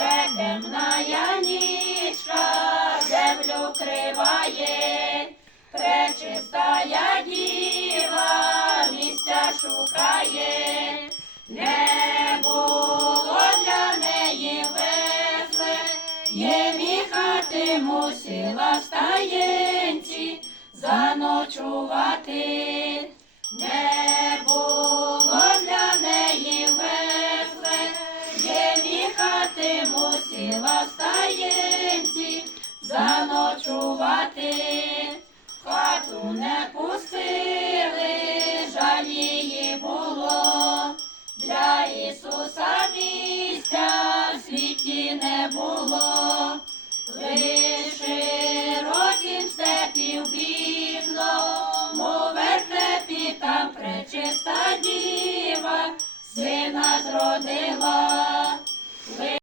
де темная нічка землю криває, пречистая діва місця шукає, не було для неї веселе, є міхати мусила в стаєнці заночувати. Не заночувати. В Хату не пустили, жаль її було, для Ісуса місця в світі не було. Лиш широким степів бідно, мов вертепі там пречиста діва, сина зродила.